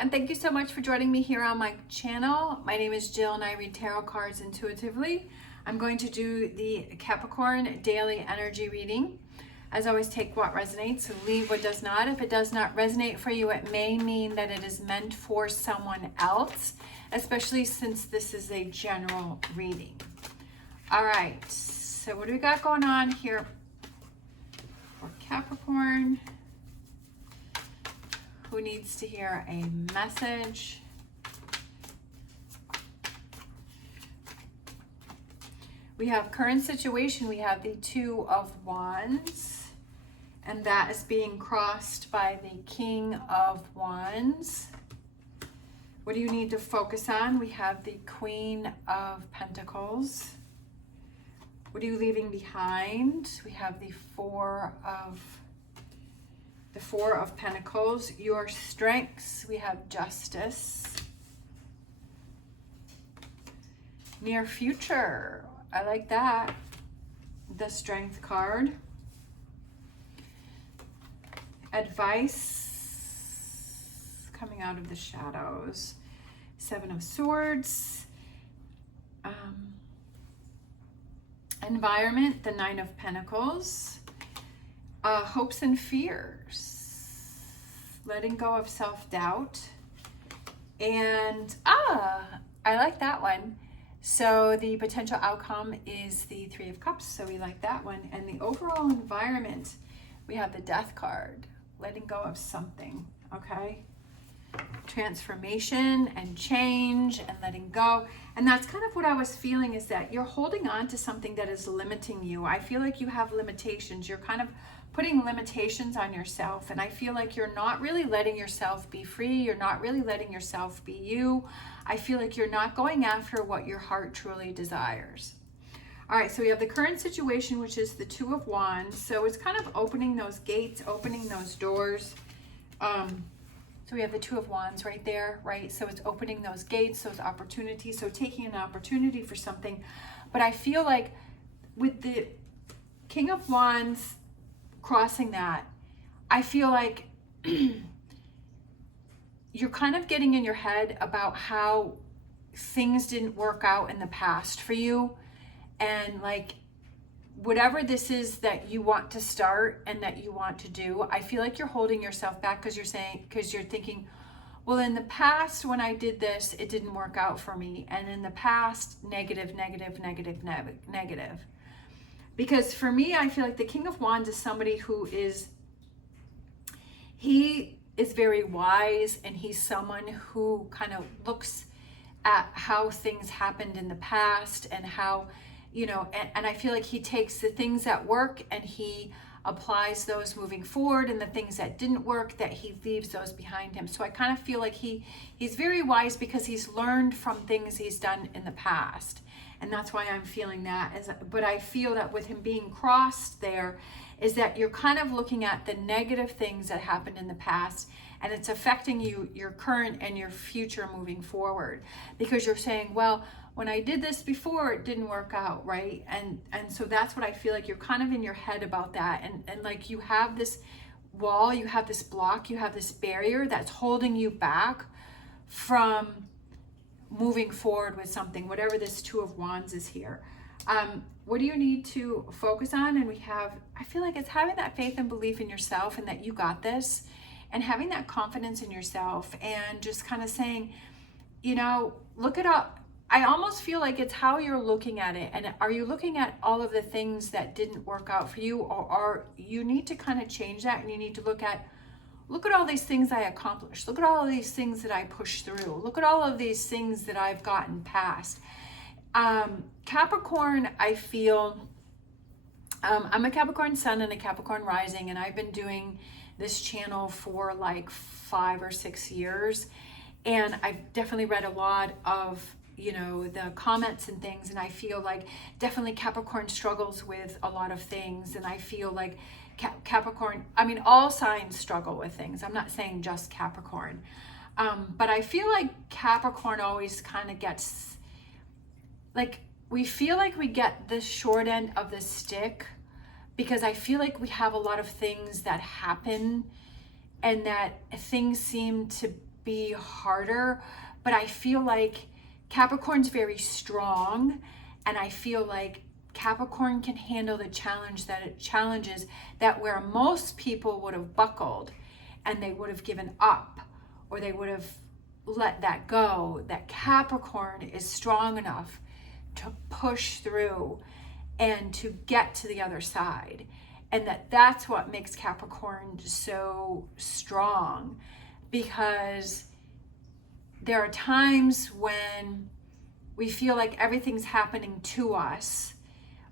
and thank you so much for joining me here on my channel. My name is Jill and I read tarot cards intuitively. I'm going to do the Capricorn daily energy reading. As always, take what resonates and leave what does not. If it does not resonate for you, it may mean that it is meant for someone else, especially since this is a general reading. All right, so what do we got going on here for Capricorn? Who needs to hear a message? We have current situation. We have the Two of Wands, and that is being crossed by the King of Wands. What do you need to focus on? We have the Queen of Pentacles. What are you leaving behind? We have the Four of Pentacles. Your strengths. We have Justice. Near future. I like that. The Strength card. Advice. Coming out of the shadows. Seven of Swords. Environment. The Nine of Pentacles. Hopes and fears, letting go of self-doubt, and I like that one. So the potential outcome is the Three of Cups, so we like that one. And the overall environment, we have the Death card, letting go of something, okay? Transformation and change and letting go. And that's kind of what I was feeling, is that you're holding on to something that is limiting you. I feel like you have limitations. You're kind of putting limitations on yourself, and I feel like you're not really letting yourself be free. You're not really letting yourself be you. I feel like you're not going after what your heart truly desires. All right, so we have the current situation, which is the Two of Wands. So it's kind of opening those gates, opening those doors. So we have the Two of Wands right there, right? So it's opening those gates, those opportunities. So taking an opportunity for something. But I feel like with the King of Wands crossing that, I feel like you're kind of getting in your head about how things didn't work out in the past for you, and like whatever this is that you want to start and that you want to do, I feel like you're holding yourself back because you're thinking, well, in the past when I did this, it didn't work out for me, and in the past, negative. Because for me, I feel like the King of Wands is somebody who he is very wise, and he's someone who kind of looks at how things happened in the past and how, you know, and I feel like he takes the things that work and he applies those moving forward, and the things that didn't work, that he leaves those behind him. So I kind of feel like he's very wise because he's learned from things he's done in the past. And that's why I'm feeling that. But I feel that with him being crossed there, is that you're kind of looking at the negative things that happened in the past, and it's affecting you, your current and your future moving forward. Because you're saying, well, when I did this before, it didn't work out, right? And so that's what I feel like you're kind of in your head about that. And like you have this wall, you have this block, you have this barrier that's holding you back from moving forward with something, whatever this Two of Wands is here. What do you need to focus on? And I feel like it's having that faith and belief in yourself, and that you got this, and having that confidence in yourself, and just kind of saying, you know, look it up. I almost feel like it's how you're looking at it. And are you looking at all of the things that didn't work out for you, or you need to kind of change that, and you need to look at all these things I accomplished. Look at all of these things that I pushed through. Look at all of these things that I've gotten past. Capricorn, I feel, I'm a Capricorn sun and a Capricorn rising, and I've been doing this channel for like 5 or 6 years. And I've definitely read a lot of, you know, the comments and things, and I feel like definitely Capricorn struggles with a lot of things. And I feel like Capricorn, I mean, all signs struggle with things. I'm not saying just Capricorn. But I feel like Capricorn always kind of gets, like, we feel like we get the short end of the stick, because I feel like we have a lot of things that happen, and that things seem to be harder, but I feel like Capricorn's very strong, and I feel like Capricorn can handle the challenges that where most people would have buckled and they would have given up or they would have let that go, that Capricorn is strong enough to push through and to get to the other side. And that's what makes Capricorn so strong, because there are times when we feel like everything's happening to us,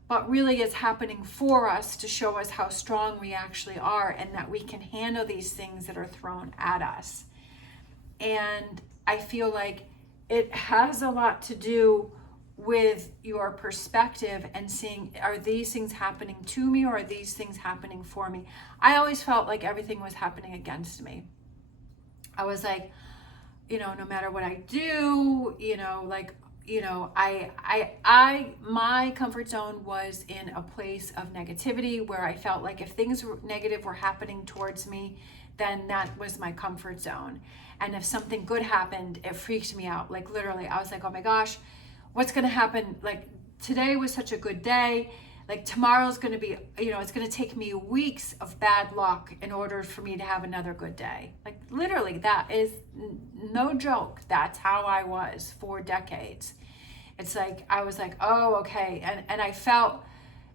but really it's happening for us to show us how strong we actually are and that we can handle these things that are thrown at us. And I feel like it has a lot to do with your perspective and seeing, are these things happening to me or are these things happening for me? I always felt like everything was happening against me. I was like, no matter what I do, my comfort zone was in a place of negativity where I felt like if things negative were happening towards me, then that was my comfort zone. And if something good happened, it freaked me out. Like literally, I was like, oh my gosh, what's going to happen? Like today was such a good day. Like tomorrow's going to be, it's going to take me weeks of bad luck in order for me to have another good day. Like literally, that is no joke. That's how I was for decades. It's like, I was like, oh, okay. And I felt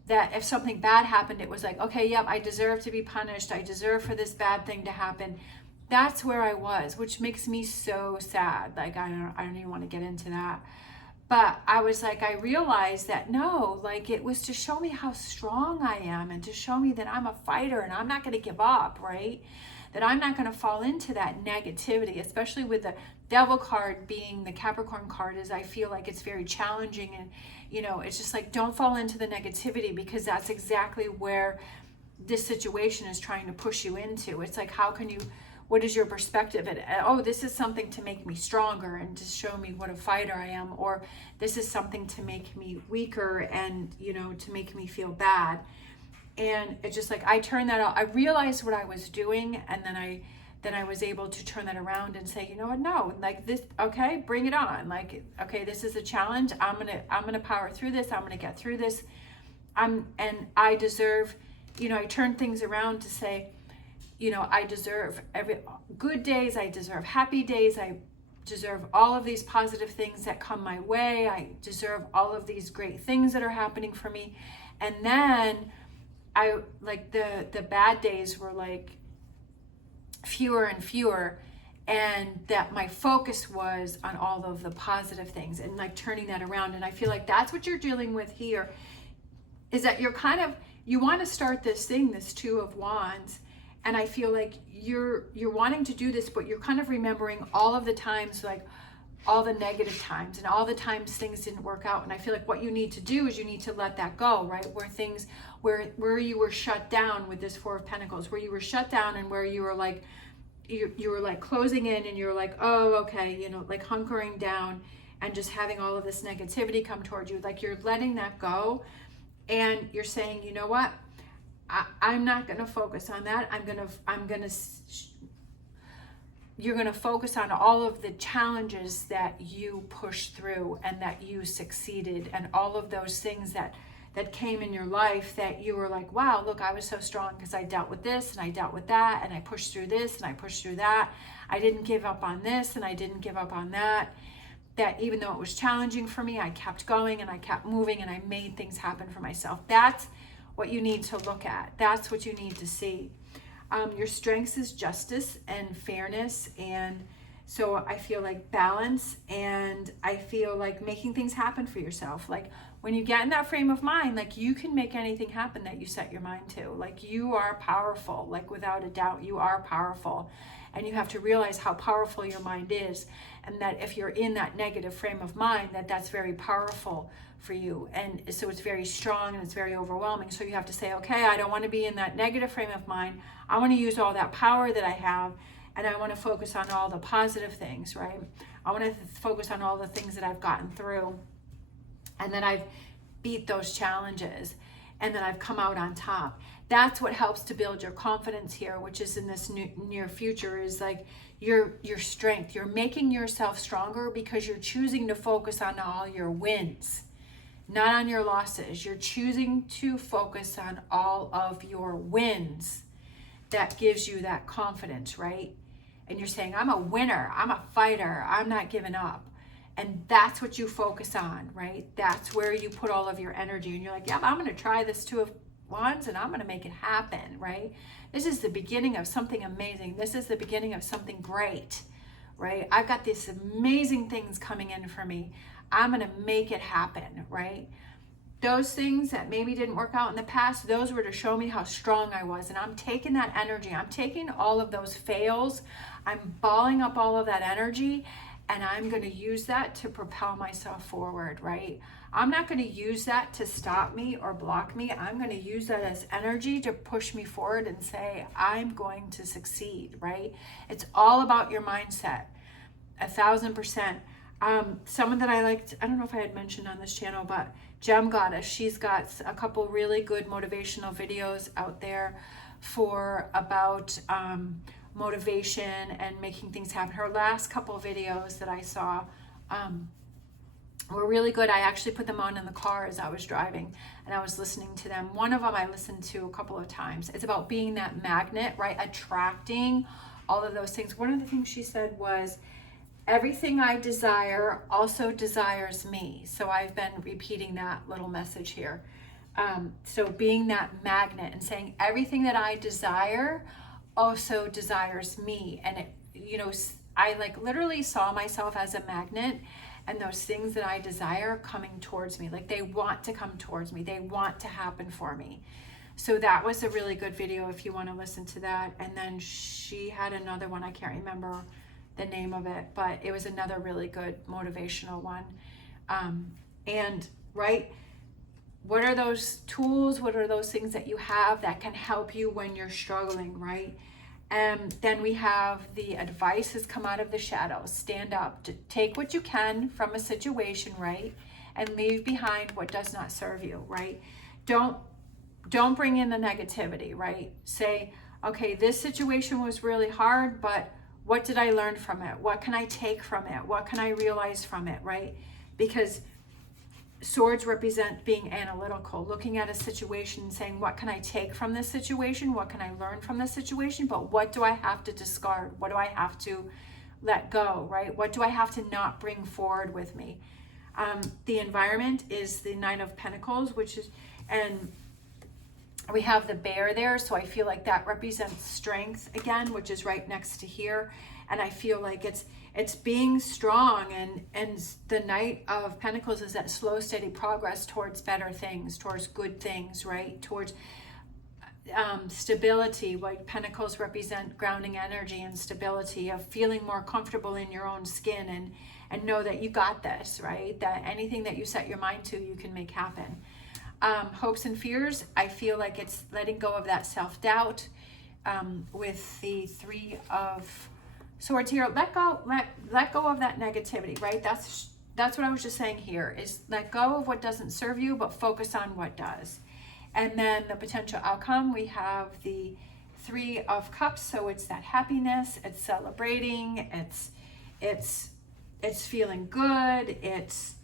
that if something bad happened, it was like, okay, yep, I deserve to be punished. I deserve for this bad thing to happen. That's where I was, which makes me so sad. Like, I don't even want to get into that. But I was like, I realized that no, like it was to show me how strong I am and to show me that I'm a fighter and I'm not going to give up, right? That I'm not going to fall into that negativity, especially with the Devil card being the Capricorn card, is I feel like it's very challenging. And, it's just like, don't fall into the negativity, because that's exactly where this situation is trying to push you into. It's like, what is your perspective? And, oh, this is something to make me stronger and to show me what a fighter I am, or this is something to make me weaker and, to make me feel bad. And it's just like, I turned that out. I realized what I was doing. And then I was able to turn that around and say, you know what? No, like this, okay, bring it on. Like, okay, this is a challenge. I'm going to power through this. I'm going to get through this. And I deserve, I turned things around to say, I deserve every good days. I deserve happy days. I deserve all of these positive things that come my way. I deserve all of these great things that are happening for me. And then I like the bad days were like fewer and fewer, and that my focus was on all of the positive things and like turning that around. And I feel like that's what you're dealing with here, is that you want to start this thing, this Two of Wands. And I feel like you're wanting to do this, but you're kind of remembering all of the times, like all the negative times and all the times things didn't work out. And I feel like what you need to do is you need to let that go, right? Where you were shut down with this Four of Pentacles, where you were shut down and where you were like, you were like closing in and you're like, oh, okay, like hunkering down and just having all of this negativity come towards you. Like you're letting that go and you're saying, you know what? I'm not going to focus on that. You're going to focus on all of the challenges that you pushed through and that you succeeded, and all of those things that came in your life that you were like, wow, look, I was so strong because I dealt with this and I dealt with that and I pushed through this and I pushed through that. I didn't give up on this and I didn't give up on that. That even though it was challenging for me, I kept going and I kept moving and I made things happen for myself. That's what you need to look at. That's what you need to see. Your strengths is justice and fairness. And so I feel like balance, and I feel like making things happen for yourself. Like when you get in that frame of mind, like you can make anything happen that you set your mind to. Like you are powerful, like without a doubt, you are powerful. And you have to realize how powerful your mind is. And that if you're in that negative frame of mind, that's very powerful for you. And so it's very strong and it's very overwhelming. So you have to say, okay, I don't want to be in that negative frame of mind. I want to use all that power that I have, and I want to focus on all the positive things, right? I want to focus on all the things that I've gotten through, and then I've beat those challenges, and then I've come out on top. That's what helps to build your confidence here, which is in this near future, is like your strength. You're making yourself stronger because you're choosing to focus on all your wins, not on your losses. You're choosing to focus on all of your wins. That gives you that confidence, right? And you're saying, I'm a winner, I'm a fighter, I'm not giving up. And that's what you focus on, right? That's where you put all of your energy. And you're like, yeah, I'm going to try this 2 of Wands and I'm going to make it happen, right? This is the beginning of something amazing. This is the beginning of something great, right? I've got these amazing things coming in for me. I'm going to make it happen, right? Those things that maybe didn't work out in the past, those were to show me how strong I was. And I'm taking that energy. I'm taking all of those fails. I'm balling up all of that energy. And I'm going to use that to propel myself forward, right? I'm not going to use that to stop me or block me. I'm going to use that as energy to push me forward and say, I'm going to succeed, right? It's all about your mindset, 1,000%. Someone that I liked, I don't know if I had mentioned on this channel, but Gem Goddess, she's got a couple really good motivational videos out there for about motivation and making things happen. Her last couple videos that I saw were really good. I actually put them on in the car as I was driving and I was listening to them. One of them I listened to a couple of times. It's about being that magnet, right? Attracting all of those things. One of the things she said was, everything I desire also desires me. So I've been repeating that little message here. So being that magnet and saying everything that I desire also desires me. And it, you know, I like literally saw myself as a magnet and those things that I desire coming towards me. Like they want to come towards me. They want to happen for me. So that was a really good video if you want to listen to that. And then she had another one, I can't remember the name of it, but it was another really good motivational one. And right, what are those tools? What are those things that you have that can help you when you're struggling, right? And then we have the advice has come out of the shadows. Stand up, to take what you can from a situation, right? And leave behind what does not serve you, right? Don't bring in the negativity, right? Say, okay, this situation was really hard, but what did I learn from it? What can I take from it? What can I realize from it, right? Because swords represent being analytical, looking at a situation and saying, what can I take from this situation? What can I learn from this situation? But what do I have to discard? What do I have to let go, right? What do I have to not bring forward with me? The environment is the Nine of Pentacles, which is, and we have the bear there, so I feel like that represents strength again, which is right next to here. And I feel like it's being strong, and the Knight of Pentacles is that slow, steady progress towards better things, towards good things, right? Towards stability. Like Pentacles represent grounding energy and stability, of feeling more comfortable in your own skin and know that you got this, right? That anything that you set your mind to, you can make happen. Hopes and fears, I feel like it's letting go of that self-doubt with the Three of Swords here. Let go of that negativity, right? That's what I was just saying here, is let go of what doesn't serve you, but focus on what does. And then the potential outcome, we have the Three of Cups. So it's that happiness, it's celebrating, it's feeling good, it's,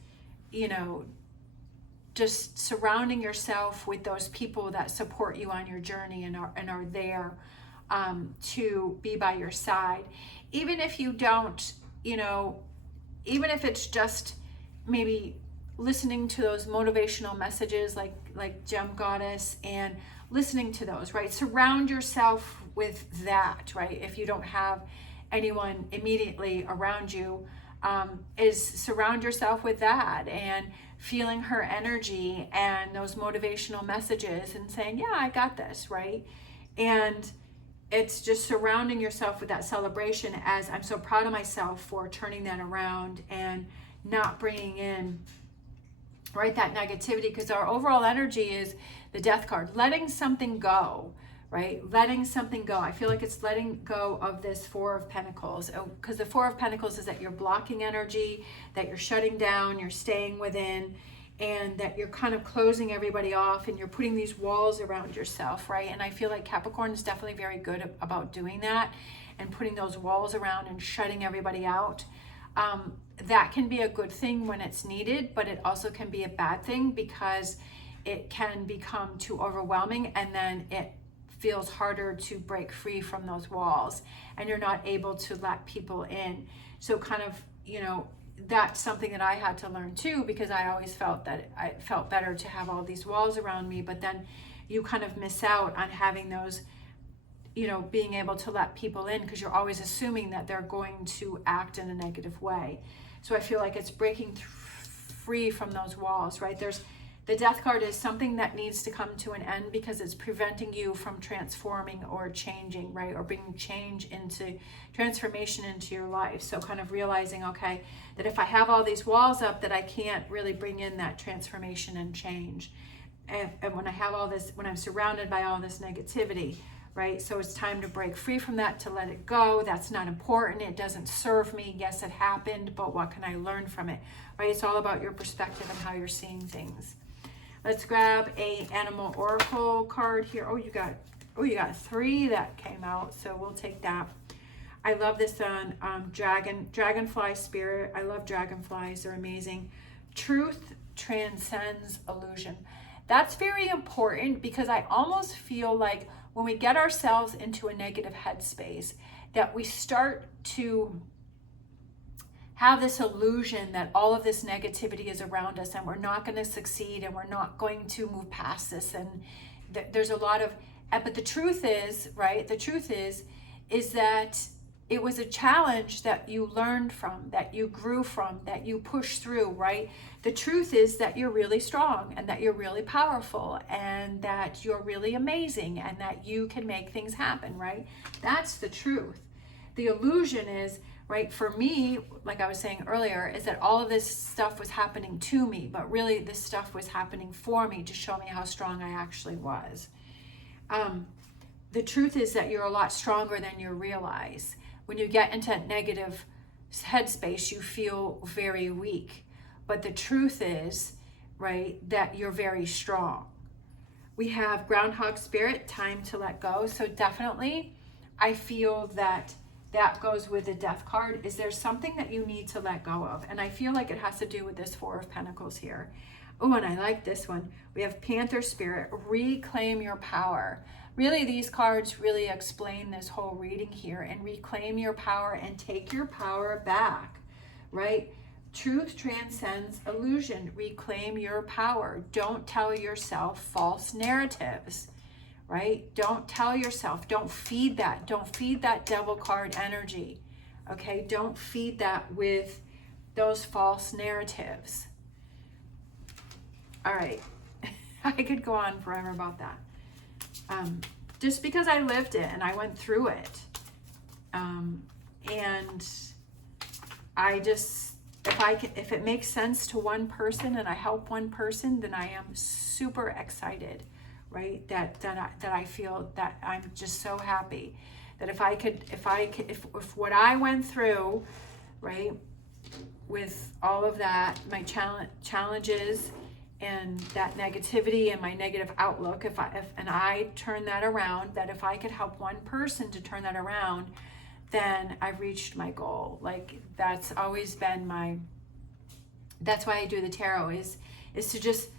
you know, just surrounding yourself with those people that support you on your journey and are there to be by your side. Even if you don't, you know, even if it's just maybe listening to those motivational messages like Gem Goddess, and listening to those, right? Surround yourself with that, right? If you don't have anyone immediately around you, is surround yourself with that and feeling her energy and those motivational messages and saying, yeah, I got this, right? And it's just surrounding yourself with that celebration, as I'm so proud of myself for turning that around and not bringing in, right, that negativity, because our overall energy is the Death card, letting something go, right? Letting something go. I feel like it's letting go of this Four of Pentacles, because the Four of Pentacles is that you're blocking energy, that you're shutting down, you're staying within, and that you're kind of closing everybody off and you're putting these walls around yourself, right? And I feel like Capricorn is definitely very good about doing that. and putting those walls around and shutting everybody out. That can be a good thing when it's needed, but it also can be a bad thing because it can become too overwhelming, and then it feels harder to break free from those walls, and you're not able to let people in. So kind of, you know, that's something that I had to learn too, because I always felt that I felt better to have all these walls around me, but then you kind of miss out on having those, you know, being able to let people in, because you're always assuming that they're going to act in a negative way. So I feel like it's breaking free from those walls, right? The Death card is something that needs to come to an end because it's preventing you from transforming or changing, right? Or bringing transformation into your life. So kind of realizing, okay, that if I have all these walls up, that I can't really bring in that transformation and change. And when I have all this, when I'm surrounded by all this negativity, right? So it's time to break free from that, to let it go. That's not important. It doesn't serve me. Yes, it happened, but what can I learn from it, right? It's all about your perspective and how you're seeing things. Let's grab a animal oracle card here. Oh, you got 3 that came out, so we'll take that. I love this on dragonfly spirit. I love dragonflies. They're amazing. Truth transcends illusion. That's very important, because I almost feel like when we get ourselves into a negative headspace, that we start to have this illusion that all of this negativity is around us and we're not going to succeed and we're not going to move past this. And there's a lot of, but the truth is, right? The truth is that it was a challenge that you learned from, that you grew from, that you pushed through, right? The truth is that you're really strong and that you're really powerful and that you're really amazing and that you can make things happen, right? That's the truth. The illusion is, right, for me, like I was saying earlier, is that all of this stuff was happening to me, but really this stuff was happening for me to show me how strong I actually was. The truth is that you're a lot stronger than you realize. When you get into a negative headspace, you feel very weak. But the truth is, right, that you're very strong. We have groundhog spirit, time to let go. So definitely, I feel that goes with the Death card. Is there something that you need to let go of? And I feel like it has to do with this 4 of Pentacles here. Oh, and I like this one. We have Panther spirit, reclaim your power. Really, these cards really explain this whole reading here, and reclaim your power and take your power back, right? Truth transcends illusion. Reclaim your power. Don't tell yourself false narratives, right? Don't tell yourself. Don't feed that. Don't feed that devil card energy, okay? Don't feed that with those false narratives. All right. I could go on forever about that. Just because I lived it and I went through it. And I just, if it makes sense to one person and I help one person, then I am super excited, right? That I feel that I'm just so happy that if what I went through, right, with all of that, my challenges and that negativity and my negative outlook, if I turn that around, that if I could help one person to turn that around, then I've reached my goal. Like, that's always been that's why I do the tarot, is to just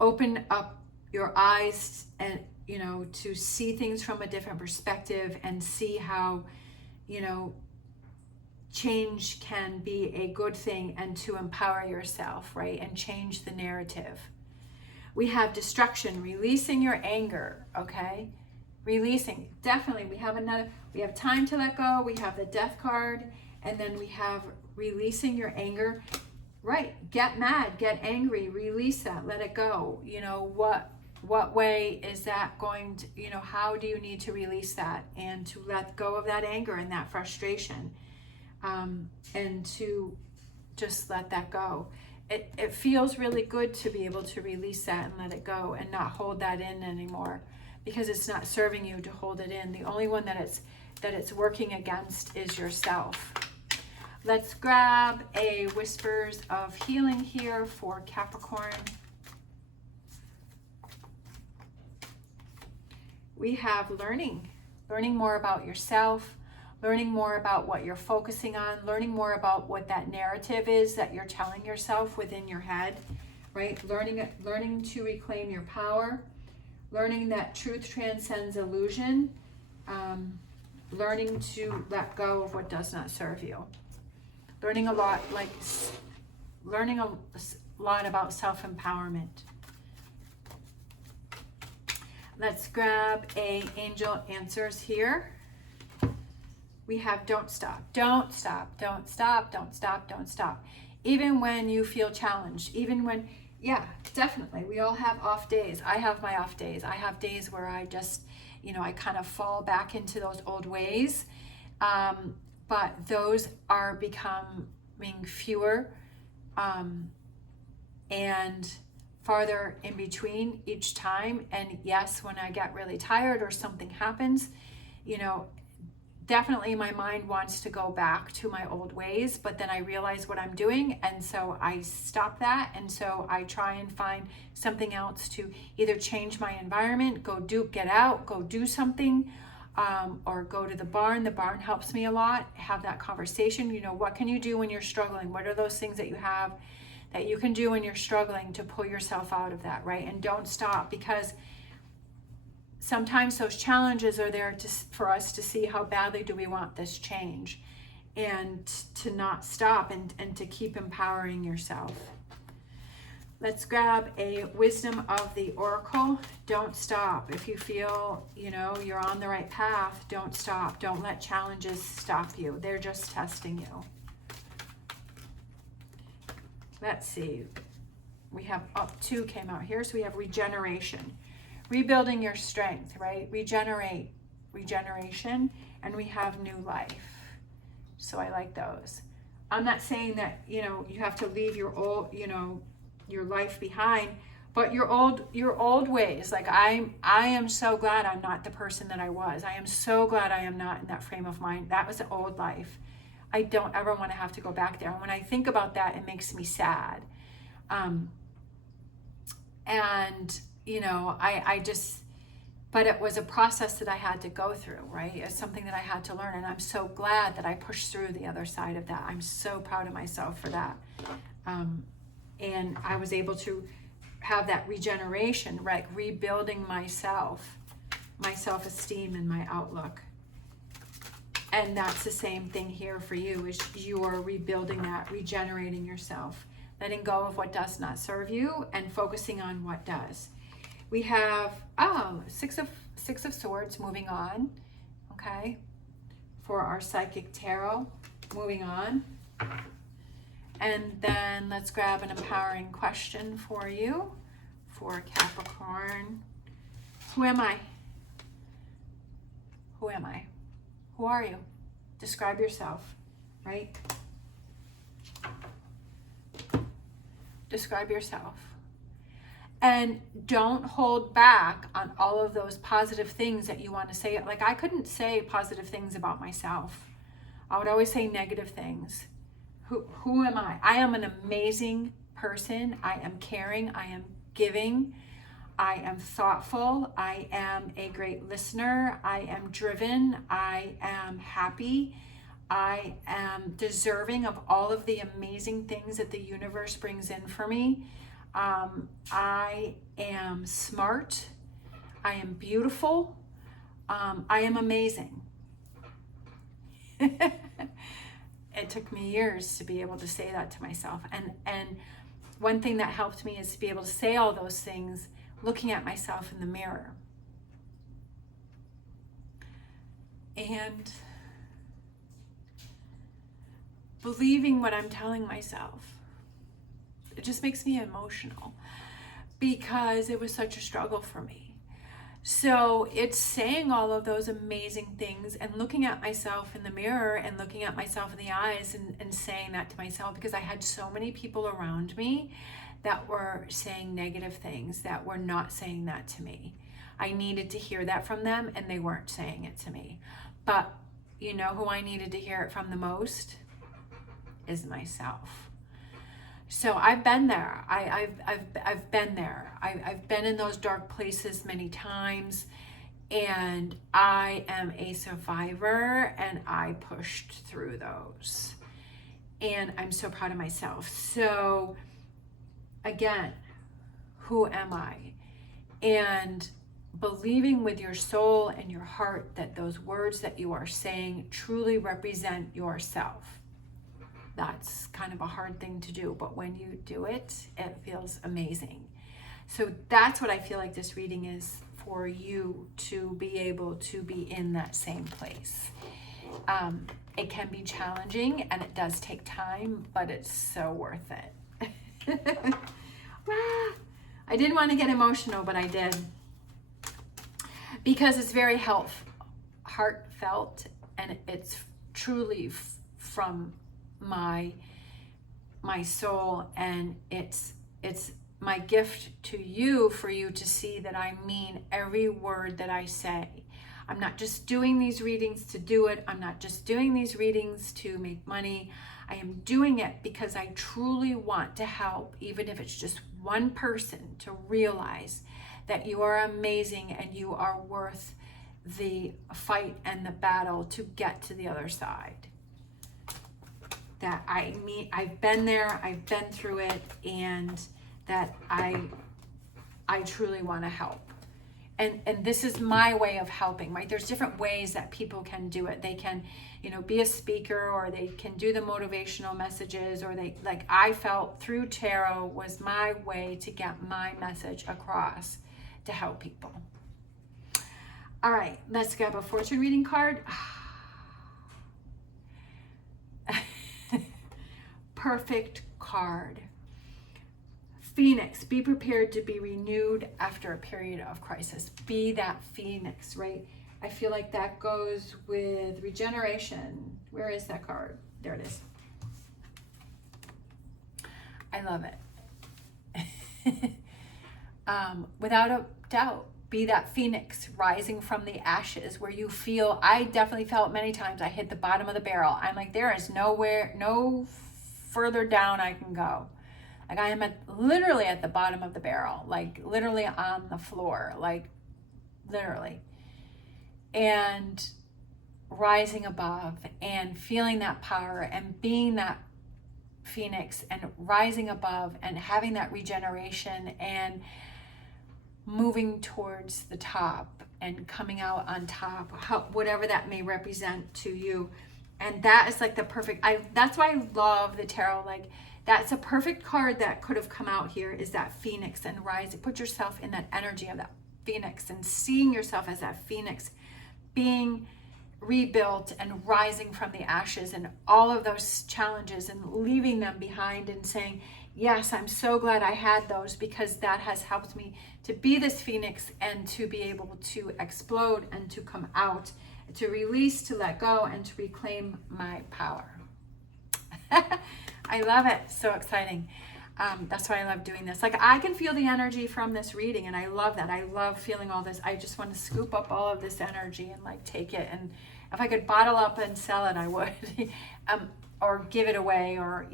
open up your eyes and, you know, to see things from a different perspective and see how, you know, change can be a good thing, and to empower yourself, right? And change the narrative. We have destruction, releasing your anger, okay? Releasing, definitely. We have time to let go. We have the Death card, and then we have releasing your anger, right? Get mad, get angry, release that, let it go. You know, what way is that going to, you know, how do you need to release that and to let go of that anger and that frustration? And to just let that go. It feels really good to be able to release that and let it go and not hold that in anymore, because it's not serving you to hold it in. The only one that it's working against is yourself. Let's grab a Whispers of Healing here for Capricorn. We have learning more about yourself, learning more about what you're focusing on, learning more about what that narrative is that you're telling yourself within your head, right? Learning to reclaim your power, learning that truth transcends illusion, learning to let go of what does not serve you. Learning a lot about self-empowerment. Let's grab a angel answers here. We have don't stop, don't stop, don't stop, don't stop, don't stop. Even when you feel challenged, even when, yeah, definitely. We all have off days. I have my off days. I have days where I just, I kind of fall back into those old ways. But those are becoming fewer and farther in between each time. And yes, when I get really tired or something happens, definitely my mind wants to go back to my old ways, but then I realize what I'm doing, and so I stop that, and so I try and find something else to either change my environment, get out, go do something, or go to the barn. The barn helps me a lot. Have that conversation. What can you do when you're struggling? What are those things that you have that you can do when you're struggling to pull yourself out of that, right? And don't stop, because sometimes those challenges are there for us to see how badly do we want this change, and to not stop and to keep empowering yourself. Let's grab a wisdom of the oracle. Don't stop. If you feel, you're on the right path, don't stop. Don't let challenges stop you. They're just testing you. Let's see. We have up 2 came out here. So we have regeneration. Rebuilding your strength, right? Regeneration, and we have new life. So I like those. I'm not saying that, you have to leave your old, your life behind, but your old ways. Like I am so glad I'm not the person that I was. I am so glad I am not in that frame of mind. That was the old life. I don't ever want to have to go back there. And when I think about that, it makes me sad. But it was a process that I had to go through, right? It's something that I had to learn. And I'm so glad that I pushed through the other side of that. I'm so proud of myself for that. And I was able to have that regeneration, right? Rebuilding myself, my self-esteem and my outlook. And that's the same thing here for you, is you are rebuilding that, regenerating yourself, letting go of what does not serve you and focusing on what does. We have, six of Swords, moving on, okay, for our Psychic Tarot, moving on. And then let's grab an empowering question for you, for Capricorn. Who am I? Who am I? Who are you? Describe yourself, right? Describe yourself. And don't hold back on all of those positive things that you want to say. Like, I couldn't say positive things about myself. I would always say negative things. Who am I? I am an amazing person. I am caring. I am giving. I am thoughtful. I am a great listener. I am driven. I am happy. I am deserving of all of the amazing things that the universe brings in for me. I am smart. I am beautiful. I am amazing. It took me years to be able to say that to myself. And one thing that helped me is to be able to say all those things looking at myself in the mirror. And believing what I'm telling myself. It just makes me emotional because it was such a struggle for me. So it's saying all of those amazing things and looking at myself in the mirror and looking at myself in the eyes and saying that to myself, because I had so many people around me that were saying negative things, that were not saying that to me. I needed to hear that from them and they weren't saying it to me. But you know who I needed to hear it from the most? Is myself. So I've been there. I've been there. I've been in those dark places many times, And I am a survivor, and I pushed through those. And I'm so proud of myself. So again, who am I? And believing with your soul and your heart that those words that you are saying truly represent yourself. That's kind of a hard thing to do, but when you do it, it feels amazing. So that's what I feel like this reading is for you, to be able to be in that same place. It can be challenging and it does take time, but it's so worth it. I didn't want to get emotional, but I did. Because it's very heartfelt, and it's truly from my soul, and it's my gift to you, for you to see that I mean every word that I say. I'm not just doing these readings to do it. I'm not just doing these readings to make money. I am doing it because I truly want to help, even if it's just one person, to realize that you are amazing and you are worth the fight and the battle to get to the other side. That I've been there, I've been through it, and that I truly want to help. And this is my way of helping, right? There's different ways that people can do it. They can, be a speaker, or they can do the motivational messages, or I felt through tarot was my way to get my message across to help people. All right, let's grab a fortune reading card. Perfect card. Phoenix, be prepared to be renewed after a period of crisis. Be that phoenix, right? I feel like that goes with regeneration. Where is that card? There it is. I love it. Without a doubt, be that phoenix rising from the ashes, where you feel, I definitely felt many times I hit the bottom of the barrel. I'm like, there is no further down I can go. Like, I am literally at the bottom of the barrel, like literally on the floor, like literally. And rising above and feeling that power and being that phoenix and rising above and having that regeneration and moving towards the top and coming out on top, whatever that may represent to you. And that is like the perfect, that's why I love the tarot. Like, that's a perfect card that could have come out here, is that phoenix and rising. Put yourself in that energy of that phoenix and seeing yourself as that phoenix being rebuilt and rising from the ashes and all of those challenges and leaving them behind and saying, yes, I'm so glad I had those, because that has helped me to be this phoenix and to be able to explode and to come out, to release, to let go, and to reclaim my power. I love it. So exciting. That's why I love doing this. Like, I can feel the energy from this reading, and I love that. I love feeling all this. I just want to scoop up all of this energy and like take it. And if I could bottle up and sell it, I would. Or give it away, or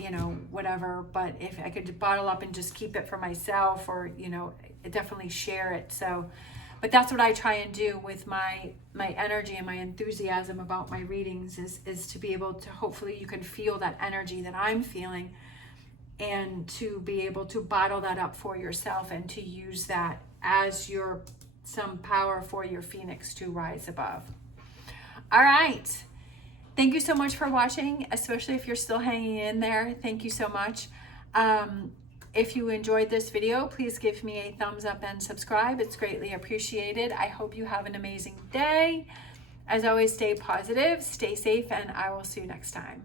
whatever. But if I could bottle up and just keep it for myself, or definitely share it. So, but that's what I try and do with my energy and my enthusiasm about my readings, is to be able to, hopefully you can feel that energy that I'm feeling, and to be able to bottle that up for yourself and to use that as some power for your phoenix to rise above. All right. Thank you so much for watching, especially if you're still hanging in there. Thank you so much. If you enjoyed this video, please give me a thumbs up and subscribe. It's greatly appreciated. I hope you have an amazing day. As always, stay positive, stay safe, and I will see you next time.